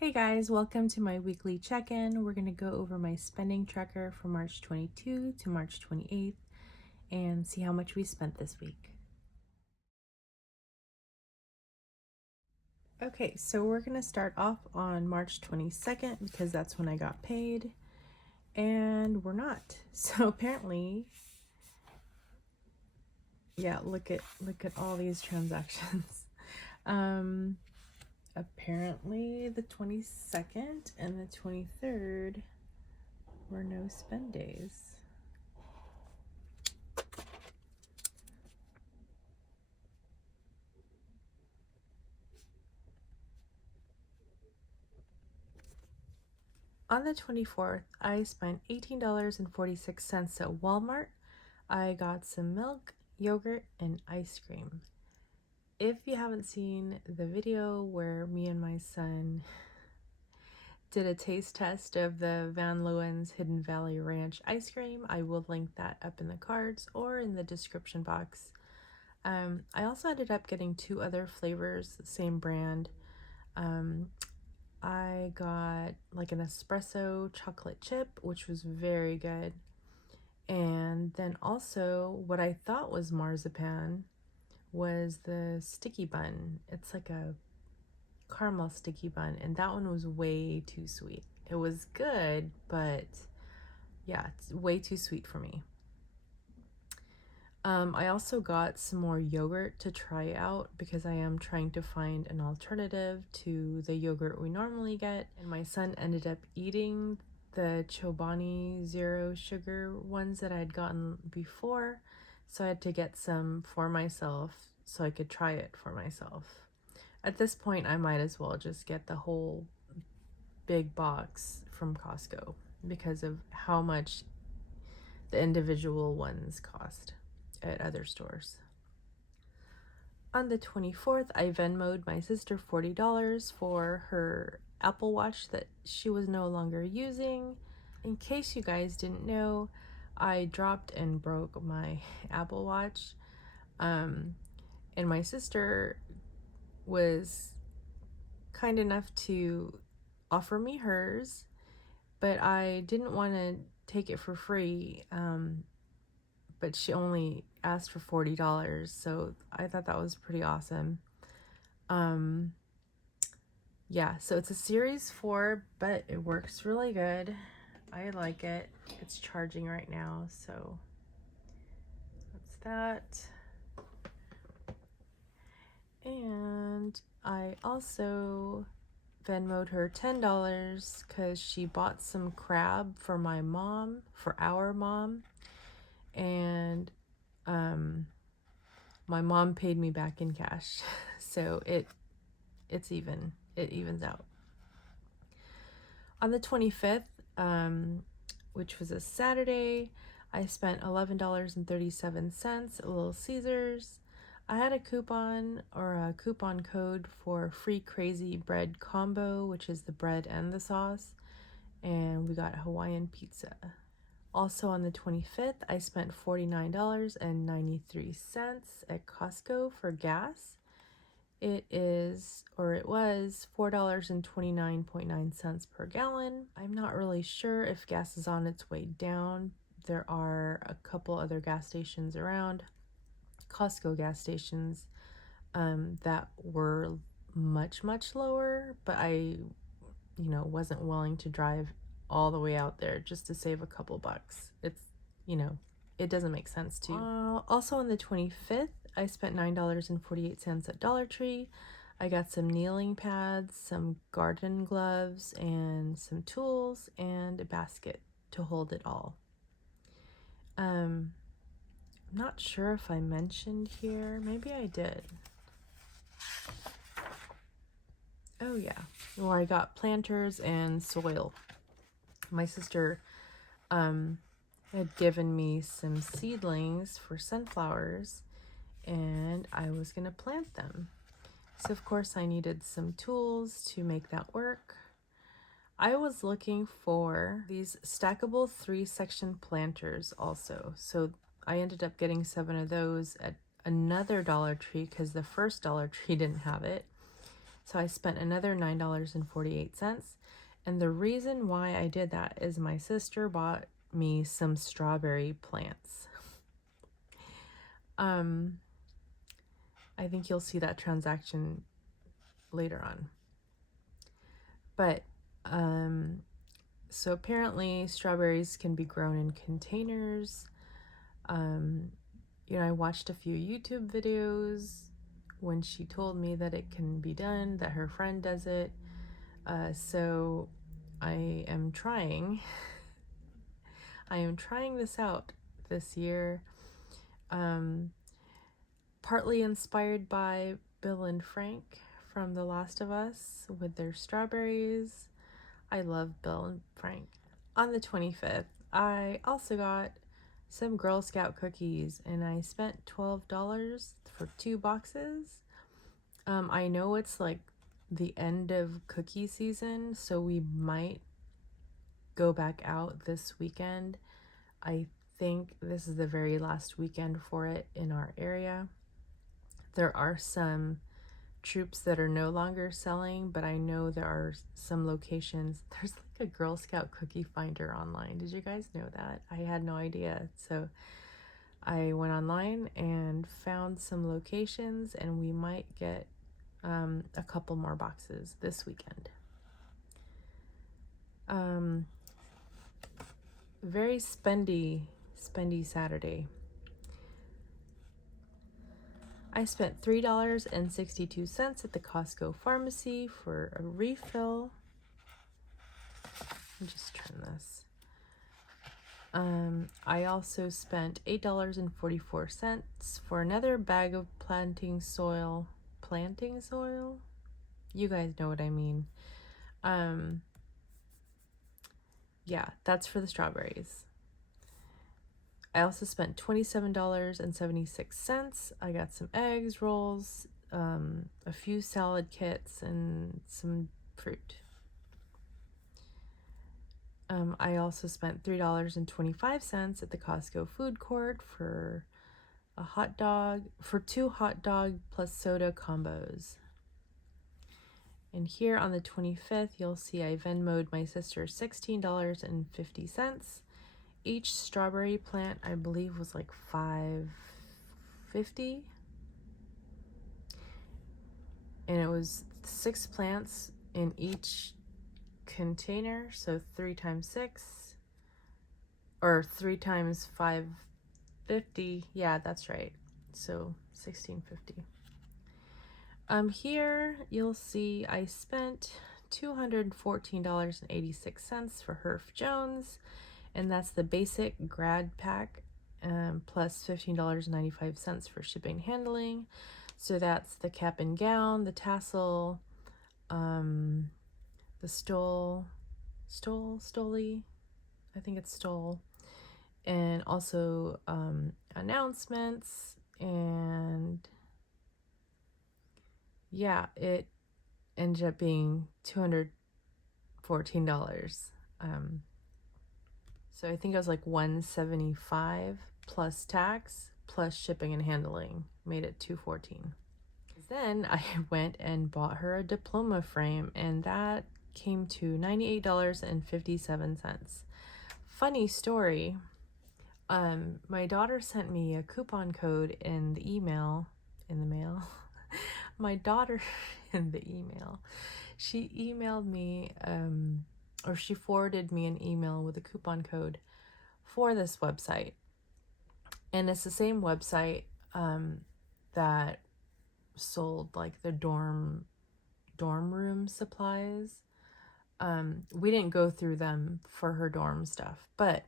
Hey guys, welcome to my weekly check-in. We're going to go over my spending tracker from March 22 to March 28th and see how much we spent this week. Okay, so we're going to start off on March 22nd because that's when I got paid, and we're not. So apparently, yeah, look at all these transactions. Apparently the 22nd and the 23rd were no spend days. On the 24th, I spent $18.46 at Walmart. I got some milk, yogurt, and ice cream. If you haven't seen the video where me and my son did a taste test of the Van Leeuwen's Hidden Valley Ranch ice cream, I will link that up in the cards or in the description box. I also ended up getting 2 other flavors, same brand. I got like an espresso chocolate chip, which was very good. And then also what I thought was marzipan was the sticky bun. It's like a caramel sticky bun, and that one was way too sweet. It was good, but yeah, it's way too sweet for me. I also got some more yogurt to try out because I am trying to find an alternative to the yogurt we normally get. And my son ended up eating the Chobani zero sugar ones that I had gotten before. So I had to get some for myself so I could try it for myself. At this point, I might as well just get the whole big box from Costco because of how much the individual ones cost at other stores. On the 24th, I Venmo'd my sister $40 for her Apple Watch that she was no longer using. In case you guys didn't know, I dropped and broke my Apple Watch, and my sister was kind enough to offer me hers, but I didn't want to take it for free. But she only asked for $40, so I thought that was pretty awesome. Yeah, so it's a Series 4, but it works really good. I like it. It's charging right now, so that's that. And I also Venmo'd her $10 because she bought some crab for my mom, for our mom, and my mom paid me back in cash, so it's even. It evens out. On the 25th, which was a Saturday, I spent $11.37 at Little Caesars. I had a coupon code for free crazy bread combo, which is the bread and the sauce, and we got Hawaiian pizza. Also on the 25th, I spent $49.93 at Costco for gas. It was $4.29.9 per gallon. I'm not really sure if gas is on its way down. There are a couple other gas stations around, Costco gas stations, that were much lower, but I wasn't willing to drive all the way out there just to save a couple bucks. It's, it doesn't make sense to. Also on the 25th, I spent $9.48 at Dollar Tree. I got some kneeling pads, some garden gloves, and some tools, and a basket to hold it all. I'm not sure if I mentioned here. Maybe I did. Oh yeah. Well, I got planters and soil. My sister had given me some seedlings for sunflowers, and I was gonna plant them. So of course I needed some tools to make that work. I was looking for these stackable 3-section planters also. So I ended up getting 7 of those at another Dollar Tree because the first Dollar Tree didn't have it. So I spent another $9.48. And the reason why I did that is my sister bought me some strawberry plants. I think you'll see that transaction later on. But so apparently strawberries can be grown in containers. I watched a few YouTube videos when she told me that it can be done, that her friend does it. So I am trying. I am trying this out this year. Partly inspired by Bill and Frank from The Last of Us with their strawberries. I love Bill and Frank. On the 25th, I also got some Girl Scout cookies, and I spent $12 for 2 boxes. I know it's like the end of cookie season, so we might go back out this weekend. I think this is the very last weekend for it in our area. There are some troops that are no longer selling, but I know there are some locations. There's like a Girl Scout cookie finder online. Did you guys know that? I had no idea. So I went online and found some locations, and we might get a couple more boxes this weekend. Very spendy Saturday. I spent $3.62 at the Costco pharmacy for a refill. Let me just turn this. I also spent $8.44 for another bag of planting soil. Planting soil? You guys know what I mean. Yeah, that's for the strawberries. I also spent $27.76. I got some eggs, rolls, a few salad kits, and some fruit. I also spent $3.25 at the Costco food court for a hot dog, for 2 hot dog plus soda combos. And here on the 25th, you'll see I Venmo'd my sister $16.50. Each strawberry plant, I believe, was like $5.50. And it was 6 plants in each container, so 3 times 6, or 3 times $5.50. Yeah, that's right. So $16.50. Here you'll see I spent $214.86 for Herf Jones, and that's the basic grad pack, plus $15.95 for shipping and handling. So that's the cap and gown, the tassel, the stole-y, I think it's stole, and also announcements, and yeah, it ended up being $214. So I think it was like $175 plus tax plus shipping and handling, made it $214. Then I went and bought her a diploma frame, and that came to $98.57. Funny story. My daughter sent me a coupon code in the mail. My daughter in the email. She emailed me, or she forwarded me an email with a coupon code for this website. And it's the same website that sold like the dorm room supplies. We didn't go through them for her dorm stuff, but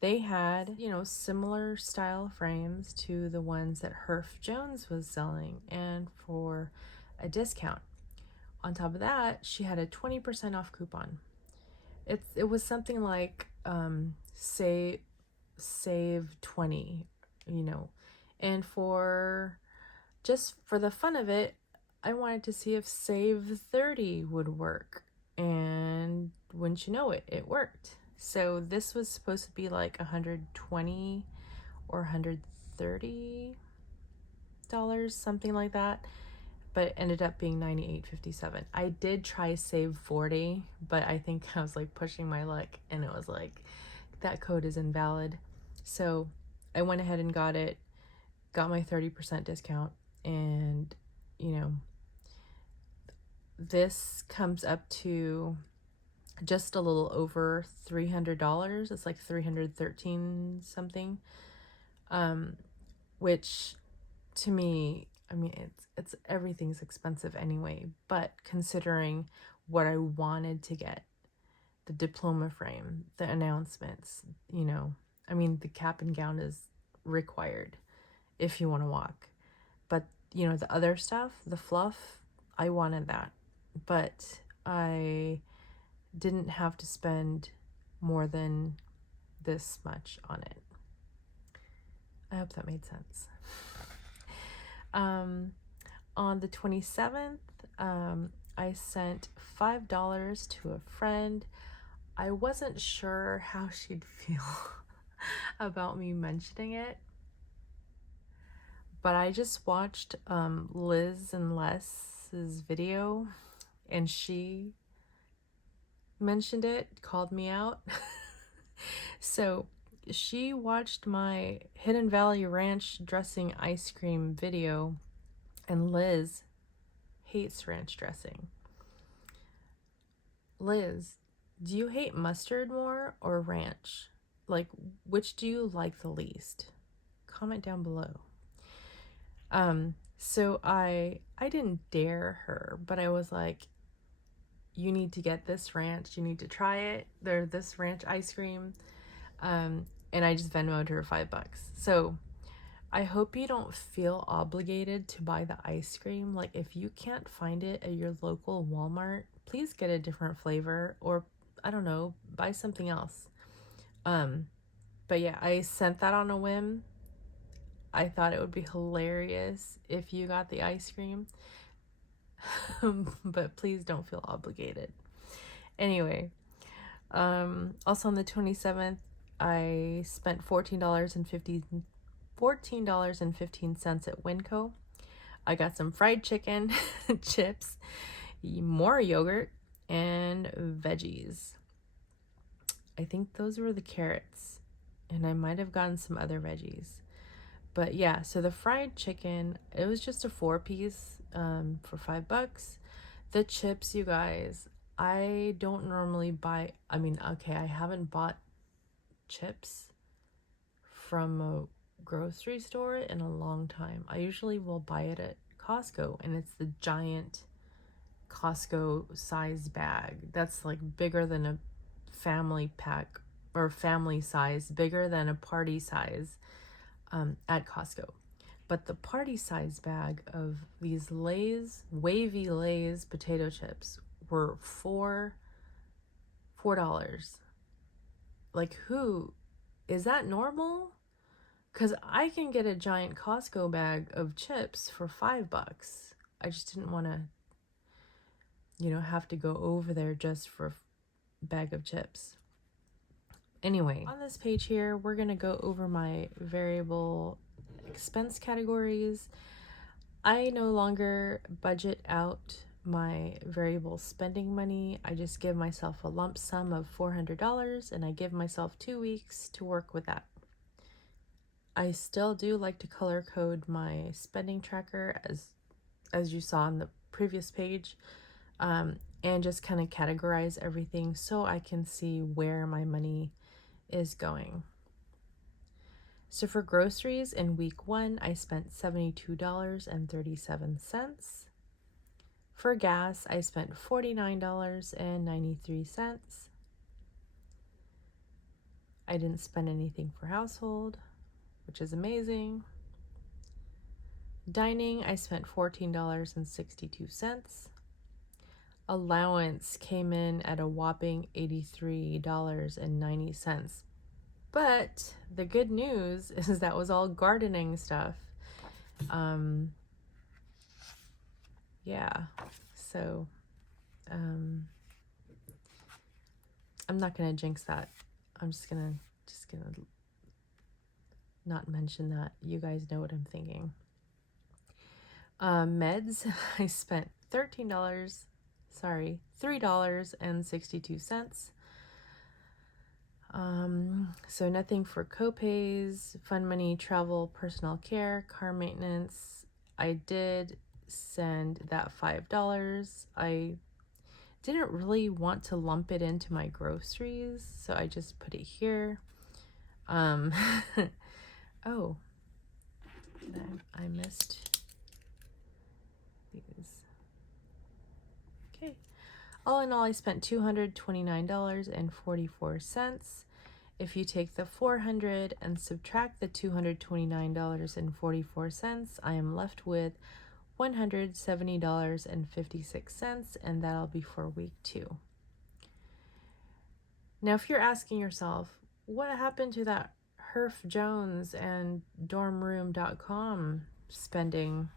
they had, similar style frames to the ones that Herf Jones was selling, and for a discount. On top of that, she had a 20% off coupon. It was something like save 20, and for the fun of it, I wanted to see if save 30 would work, and wouldn't you know it, it worked. So this was supposed to be like $120 or $130, something like that. but it ended up being $98.57. I did try save 40, but I think I was like pushing my luck, and it was like, that code is invalid. So I went ahead and got it, got my 30% discount, and you know, this comes up to just a little over $300. It's like 313 something, which to me, I mean, it's everything's expensive anyway, but considering what I wanted to get, the diploma frame, the announcements, you know, I mean, the cap and gown is required if you want to walk. But, you know, the other stuff, the fluff, I wanted that. But I didn't have to spend more than this much on it. I hope that made sense. On the 27th, I sent $5 to a friend. I wasn't sure how she'd feel about me mentioning it, but I just watched Liz and Les's video, and she mentioned it, called me out. So she watched my Hidden Valley Ranch dressing ice cream video, and Liz hates ranch dressing. Liz, do you hate mustard more or ranch? Like, which do you like the least? Comment down below. So I didn't dare her, but I was like, you need to get this ranch, you need to try it. They're this ranch ice cream. And I just Venmoed her $5. So I hope you don't feel obligated to buy the ice cream. Like, if you can't find it at your local Walmart, please get a different flavor, or I don't know, buy something else. But yeah, I sent that on a whim. I thought it would be hilarious if you got the ice cream. But please don't feel obligated. Anyway, also on the 27th, I spent $14.15 at Winco. I got some fried chicken, chips, more yogurt, and veggies. I think those were the carrots, and I might have gotten some other veggies. But yeah, so the fried chicken, it was just a 4-piece for $5. The chips, you guys, I don't normally buy, I mean, okay, I haven't bought chips from a grocery store in a long time. I usually will buy it at Costco, and it's the giant Costco size bag. That's like bigger than a family pack, or family size, bigger than a party size at Costco. But the party size bag of these Lay's, wavy Lay's potato chips were $4. Like, who, is that normal? Because I can get a giant Costco bag of chips for $5. I just didn't want to, you know, have to go over there just for a bag of chips. Anyway, on this page here, we're going to go over my variable expense categories. I no longer budget out my variable spending money. I just give myself a lump sum of $400, and I give myself 2 weeks to work with that. I still do like to color code my spending tracker as you saw on the previous page, and just kind of categorize everything so I can see where my money is going. So for groceries in week 1, I spent $72.37. For gas, I spent $49.93. I didn't spend anything for household, which is amazing. Dining, I spent $14.62. Allowance came in at a whopping $83.90. But the good news is that was all gardening stuff. Yeah, so I'm not gonna jinx that. I'm just gonna not mention that. You guys know what I'm thinking. Meds, I spent $3.62. So nothing for copays, fund money, travel, personal care, car maintenance. I did send that $5. I didn't really want to lump it into my groceries, so I just put it here. Oh, I missed these. Okay. All in all, I spent $229.44. If you take the $400 and subtract the $229.44, I am left with $170.56, and that'll be for week 2. Now, if you're asking yourself, what happened to that Herf Jones and dormroom.com spending?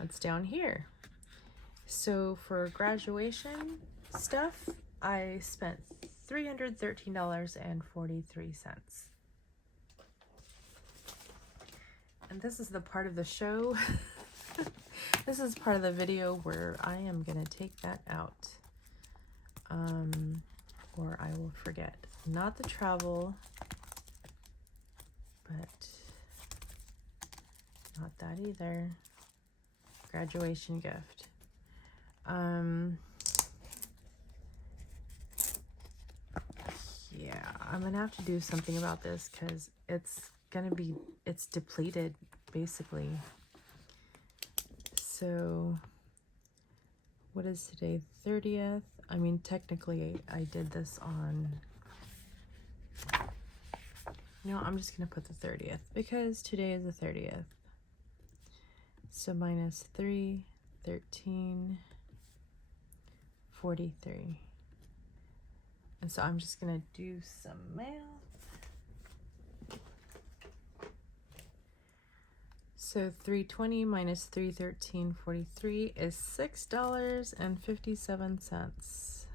That's down here. So for graduation stuff, I spent $313.43. And this is the part of the show. This is part of the video where I am gonna take that out. Or I will forget. Not the travel, but not that either. Graduation gift. Yeah, I'm gonna have to do something about this because it's depleted basically. So what is today, 30th? I mean, technically I did this on, I'm just gonna put the 30th because today is the 30th. So minus 3, 13, 43. And so I'm just gonna do some math. So 320 minus 313.43 is $6.57,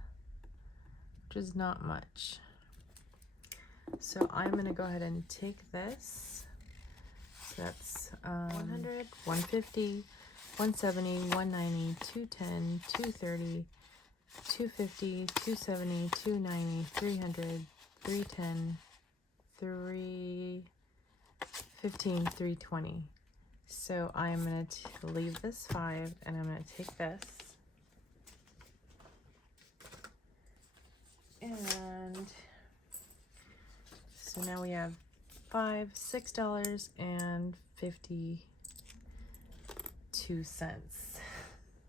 which is not much. So I'm gonna go ahead and take this. So that's 100, 150, 170, 190, 210, 230, 250, 270, 290, 300, 310, 315, 320. So I'm going to leave this 5 and I'm going to take this. And so now we have $6.52.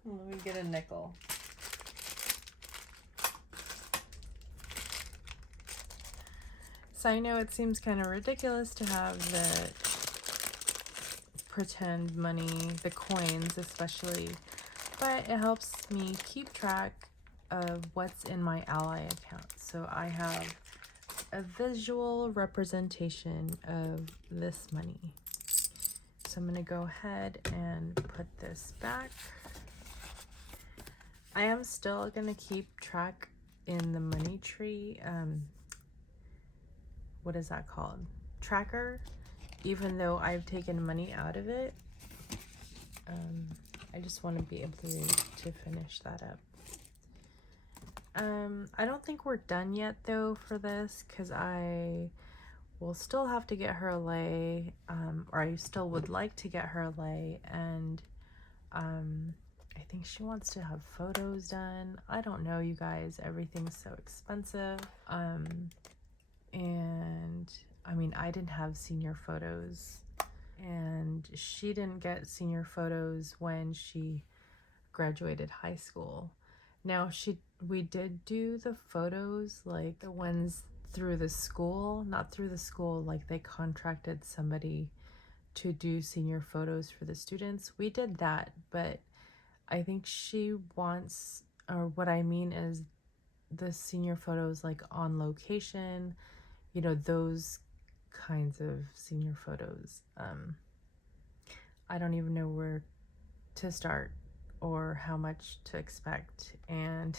Let me get a nickel. So I know it seems kind of ridiculous to have the pretend money, the coins especially, but it helps me keep track of what's in my ally account. So I have a visual representation of this money. So I'm going to go ahead and put this back. I am still going to keep track in the money tree, what is that called? Tracker, even though I've taken money out of it. I just want to be able to finish that up. I don't think we're done yet though for this, because I will still have to get her a lei, or I still would like to get her a lei, and I think she wants to have photos done. I don't know, you guys, everything's so expensive. And I mean, I didn't have senior photos, and she didn't get senior photos when she graduated high school. Now we did do the photos, like the ones through the school, not through the school, like they contracted somebody to do senior photos for the students. We did that, but I think she wants, or what I mean is the senior photos like on location, those kinds of senior photos. I don't even know where to start or how much to expect, and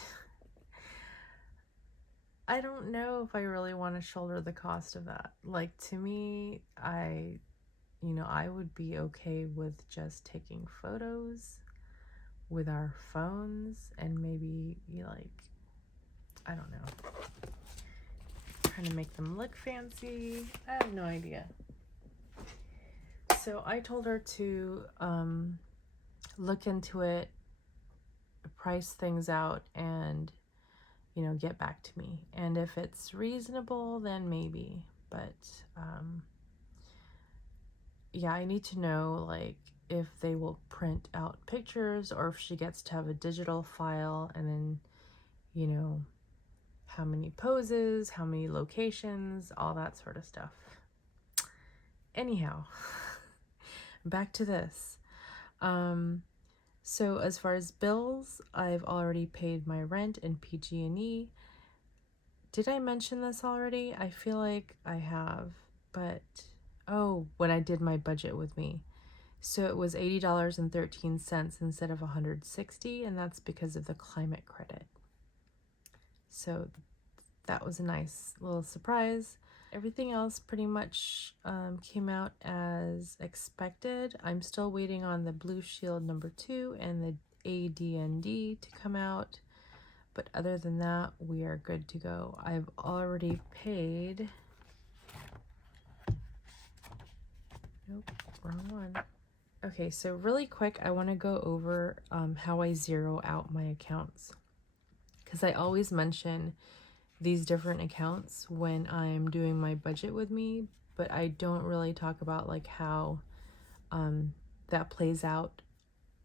I don't know if I really want to shoulder the cost of that. Like, to me, I you know, I would be okay with just taking photos with our phones and maybe like, I don't know, trying to make them look fancy. I have no idea. So I told her to look into it, price things out, and, you know, get back to me. And if it's reasonable, then maybe. But yeah, I need to know like if they will print out pictures or if she gets to have a digital file, and then, you know, how many poses, how many locations, all that sort of stuff. Anyhow, back to this. So as far as bills, I've already paid my rent and PG&E. Did I mention this already? I feel like I have, but oh, when I did my budget with me. So it was $80.13 instead of $160, and that's because of the climate credit. So that was a nice little surprise. Everything else pretty much came out as expected. I'm still waiting on the Blue Shield number 2 and the AD&D to come out. But other than that, we are good to go. I've already paid. Nope, wrong one. Okay, so really quick, I want to go over how I zero out my accounts. Because I always mention these different accounts when I'm doing my budget with me, but I don't really talk about like how that plays out,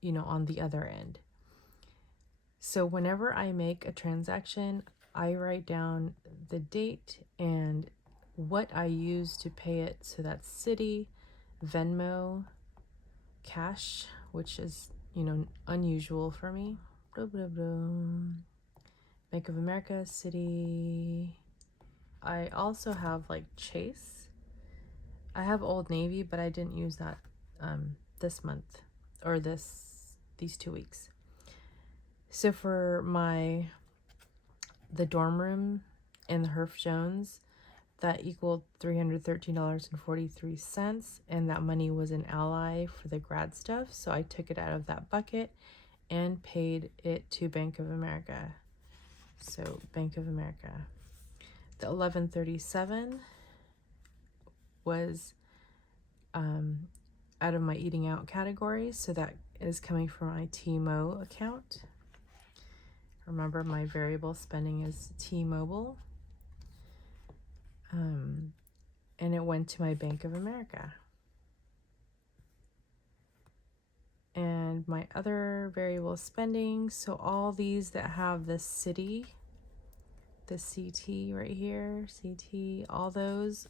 you know, on the other end. So whenever I make a transaction, I write down the date and what I use to pay it. So that's Citi, Venmo, cash, which is, you know, unusual for me. Blah, blah, blah. Bank of America, Citi. I also have like Chase. I have Old Navy, but I didn't use that this month or these 2 weeks. So for the dorm room in the Herff Jones, that equaled $313.43, and that money was an Ally for the grad stuff. So I took it out of that bucket and paid it to Bank of America. So Bank of America. The $11.37 was out of my eating out category, so that is coming from my T-Mo account. Remember, my variable spending is T-Mobile. And it went to my Bank of America. And my other variable spending, so all these that have the Citi, the CT right here, CT, all those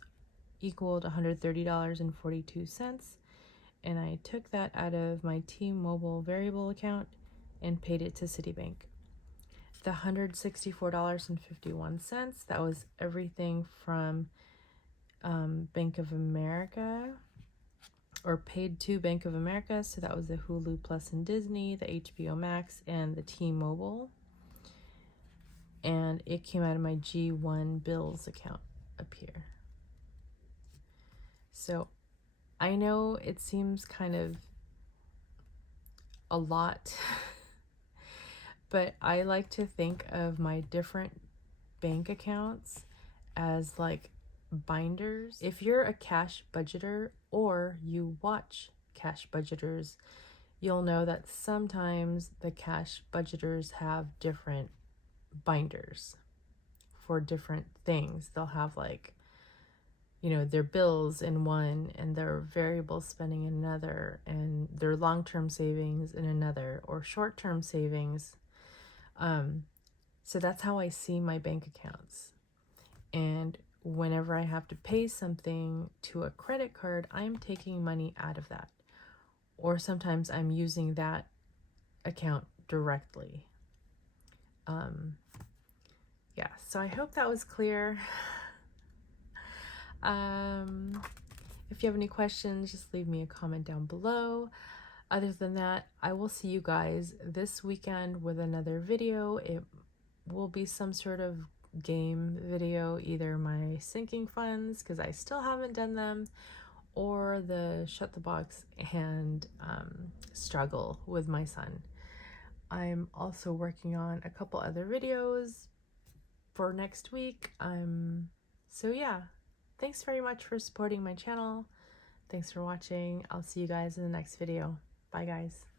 equaled $130.42. And I took that out of my T-Mobile variable account and paid it to Citibank. The $164.51, that was everything from Bank of America, or paid to Bank of America. So that was the Hulu Plus and Disney, the HBO Max, and the T-Mobile. And it came out of my G1 bills account up here. So I know it seems kind of a lot, but I like to think of my different bank accounts as like binders. If you're a cash budgeter or you watch cash budgeters, you'll know that sometimes the cash budgeters have different binders for different things. They'll have like, you know, their bills in one and their variable spending in another, and their long-term savings in another, or short-term savings. So that's how I see my bank accounts. And whenever I have to pay something to a credit card, I'm taking money out of that. Or sometimes I'm using that account directly. Yeah, so I hope that was clear. If you have any questions, just leave me a comment down below. Other than that, I will see you guys this weekend with another video. It will be some sort of game video, either my sinking funds, because I still haven't done them, or the shut the box and struggle with my son. I'm also working on a couple other videos for next week. So yeah, thanks very much for supporting my channel. Thanks for watching. I'll see you guys in the next video. Bye guys.